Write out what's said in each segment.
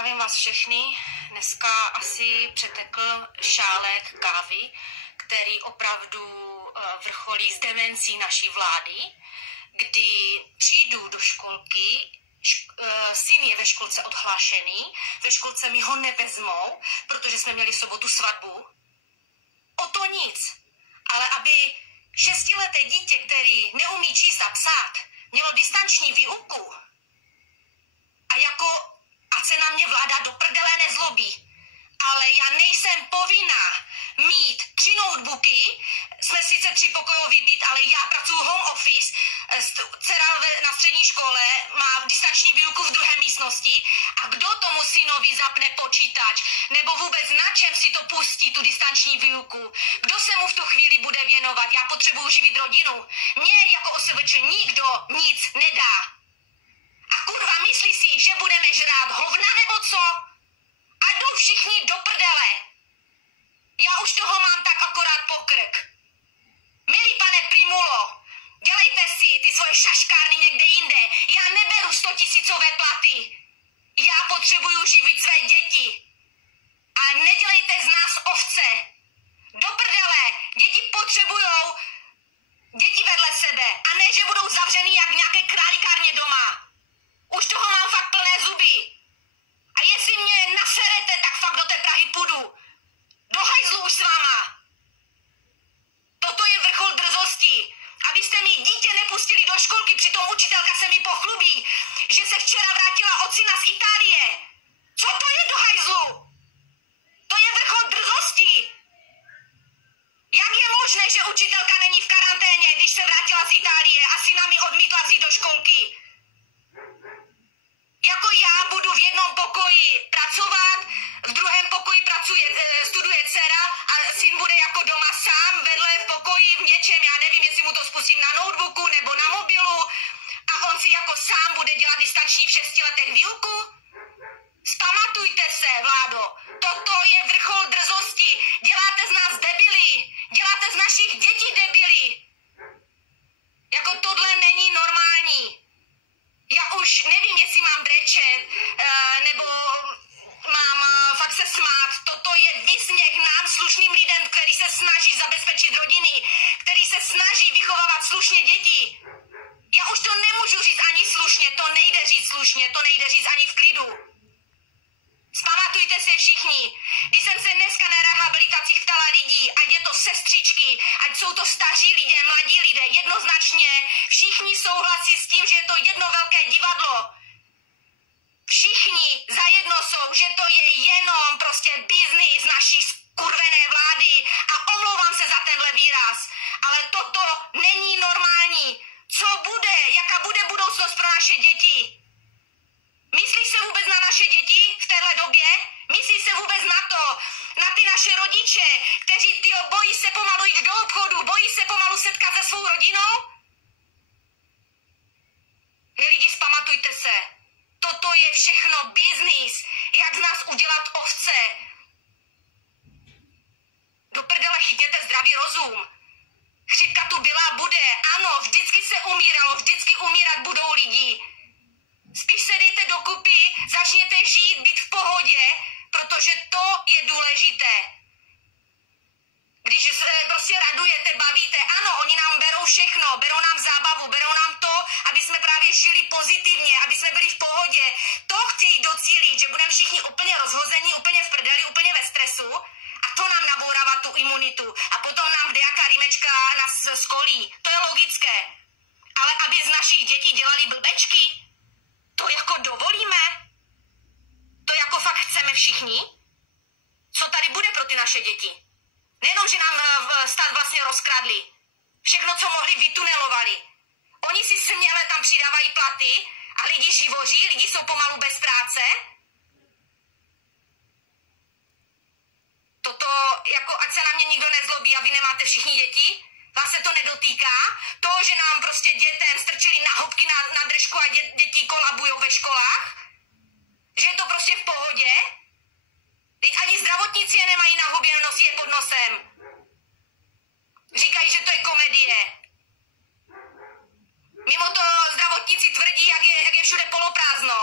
Zdravím vás všechny. Dneska asi přetekl šálek kávy, který opravdu vrcholí s demencí naší vlády, kdy přijdu do školky, syn je ve školce odhlášený, ve školce mi ho nevezmou, protože jsme měli v sobotu svatbu. O to nic. Ale aby 6leté dítě, který neumí číst a psát, mělo distanční výuku, a jako, ať se na mě vláda do prdele nezlobí, ale já nejsem povinná mít 3 notebooky, jsme sice 3pokojový byt, ale já pracuji home office, dcera na střední škole má distanční výuku v druhé místnosti a kdo tomu synovi zapne počítač, nebo vůbec na čem si to pustí, tu distanční výuku, kdo se mu v tu chvíli bude věnovat, já potřebuji živit rodinu, mně jako OSVČ nikdo nic nedá. A kurva, myslí si, že budeme žrát hovna nebo co? A jdou všichni do prdele. Já už toho mám tak akorát pokrk. Milý pane Primulo, dělejte si ty svoje šaškárny někde jinde. Já neberu 100 000 platy. Já potřebuju živit své děti. A nedělejte z nás ovce. Do prdele. Děti potřebujou děti vedle sebe. A ne, že budou zavřený jak v nějaké králikárně doma. Už toho mám fakt plné zuby. A jestli mě naserete, tak fakt do té Prahy půjdu. Do hajzlu už s váma. Toto je vrchol drzosti. Abyste mi dítě nepustili do školky, přitom učitelka se mi pochlubí, že se včera vrátila od syna z Itálie. Co to je do hajzlu? To je vrchol drzosti. Jak je možné, že učitelka není v karanténě, když se vrátila z Itálie a syna mi odmítla vzít do školky? Jako já budu v jednom pokoji pracovat, v druhém pokoji studuje dcera a syn bude jako doma sám vedle v pokoji v něčem, já nevím, jestli mu to spustím na notebooku nebo na mobilu a on si jako sám bude dělat distanční v 6 letech výuku? Vzpamatujte se, vládo, toto je vrchol drzosti, děláte z nás debily, děláte z našich dětí debily. Jako tohle není normální. Já už nevím, jestli mám brečet, nebo mám fakt se smát. Toto je výsměch nám, slušným lidem, který se snaží zabezpečit rodiny, který se snaží vychovávat slušně děti. Já už to nemůžu říct ani slušně, to nejde říct slušně, to nejde říct ani v klidu. Vzpamatujte se všichni. Když jsem se dneska na rehabilitacích ptala lidí, ať je to sestřičky, ať jsou to staří lidé, mladí lidé, jednoznačně všichni souhlasí s tím, že je to jedno velké divadlo. Všichni zajedno jsou, že to je jenom prostě biznis naší skurvené vlády a omlouvám se za tenhle výraz, ale toto není normální. Co bude? Jaká bude budoucnost pro naše děti? Myslí se vůbec na naše děti v téhle době? Myslí se vůbec na to, na ty naše rodiče, kteří bojí se pomalu jít do obchodu, bojí se pomalu setkat se svou rodinou? Lidi, vzpamatujte se. Toto je všechno biznis, jak z nás udělat ovce. Do prdele chytněte zdravý rozum. Chřipka tu byla, bude. Ano, vždycky se umíralo, vždycky umírat budou lidi. Spíš se dejte dokupy, začněte žít, být v pohodě, protože to je důležité. Když se prostě radujete, bavíte, ano, oni nám berou všechno, berou nám zábavu, berou nám to, aby jsme právě žili pozitivně, aby jsme byli v pohodě. To chtějí docílit, že budeme všichni úplně rozhození, úplně v prdeli, úplně ve stresu a to nám nabourává tu imunitu. A potom nám kdejaká rýmečka nás skolí. To je logické. Ale aby z našich dětí dělali blbečky, to jako dovolíme? To jako fakt chceme všichni? Co tady bude pro ty naše děti? Nejenom, že nám stát vlastně rozkradli. Všechno, co mohli, vytunelovali. Oni si směle tam přidávají platy a lidi živoří, lidi jsou pomalu bez práce. Toto, jako ať se na mě nikdo nezlobí a vy nemáte všichni děti, vás se to nedotýká. To, že nám prostě dětem strčili na hubky na držku a děti kolabujou ve školách, že je to prostě v pohodě. Teď ani zdravotníci je nemají na hubě, nosí je pod nosem. Říkají, že to je komedie. Mimo to zdravotníci tvrdí, jak je všude poloprázdno.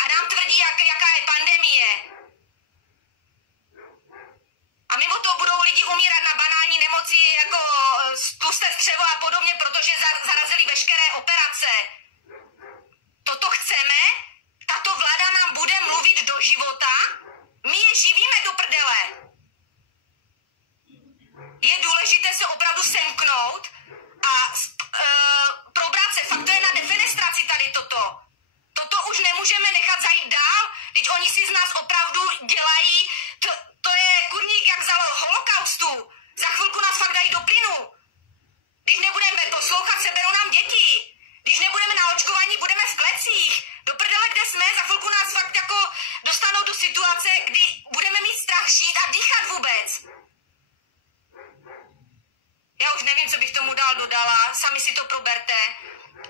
A nám tvrdí, jaká je pandemie. do života, my je živíme do prdele. Je důležité se opravdu semknout a probrat se. Fakt to je na defenestraci tady toto. Toto už nemůžeme nechat zajít dál, když oni si z nás opravdu dělají, to je kurník jak za holokaustu. Za chvilku nás fakt dají do plynu. Když nebudeme poslouchat, seberou nám děti. Když nebudeme na očkování, budeme v klecích. Do prdele, kde jsme, za chvilku nás fakt jako dostanou do situace, kdy budeme mít strach žít a dýchat vůbec. Já už nevím, co bych tomu dodala, sami si to proberte,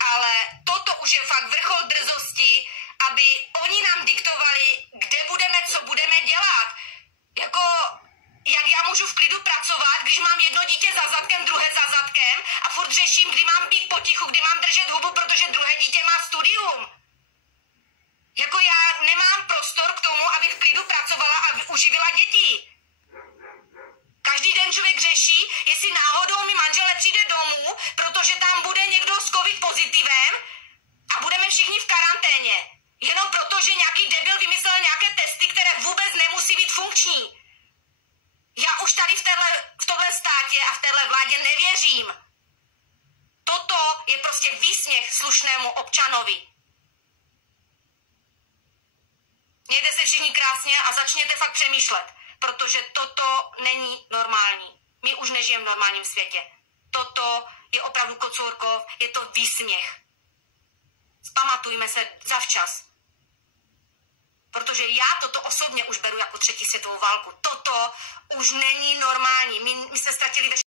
ale toto už je fakt vrchol drzosti, aby oni nám diktovali, kde budeme, co budeme dělat. Jako, jak já můžu v klidu pracovat, když mám jedno dítě za zadkem, druhé za zadkem a furt řeším, kdy mám být potichu, kdy mám držet hubu, protože druhé dítě má studium. Jako já nemám prostor k tomu, abych v klidu pracovala a uživila děti. Každý den člověk řeší, jestli náhodou mi manžel nepřijde domů, protože tam bude někdo s covid pozitivem a budeme všichni v karanténě. Jenom proto, že nějaký debil vymyslel nějaké testy, které vůbec nemusí být funkční. Já už tady v tomhle státě a v téhle vládě nevěřím. Toto je prostě výsměch slušnému občanovi. Mějte se všichni krásně a začněte fakt přemýšlet, protože toto není normální. My už nežijeme v normálním světě. Toto je opravdu Kocourkov, je to výsměch. Vzpamatujme se zavčas. Protože já toto osobně už beru jako 3. světovou válku. Toto už není normální. My jsme ztratili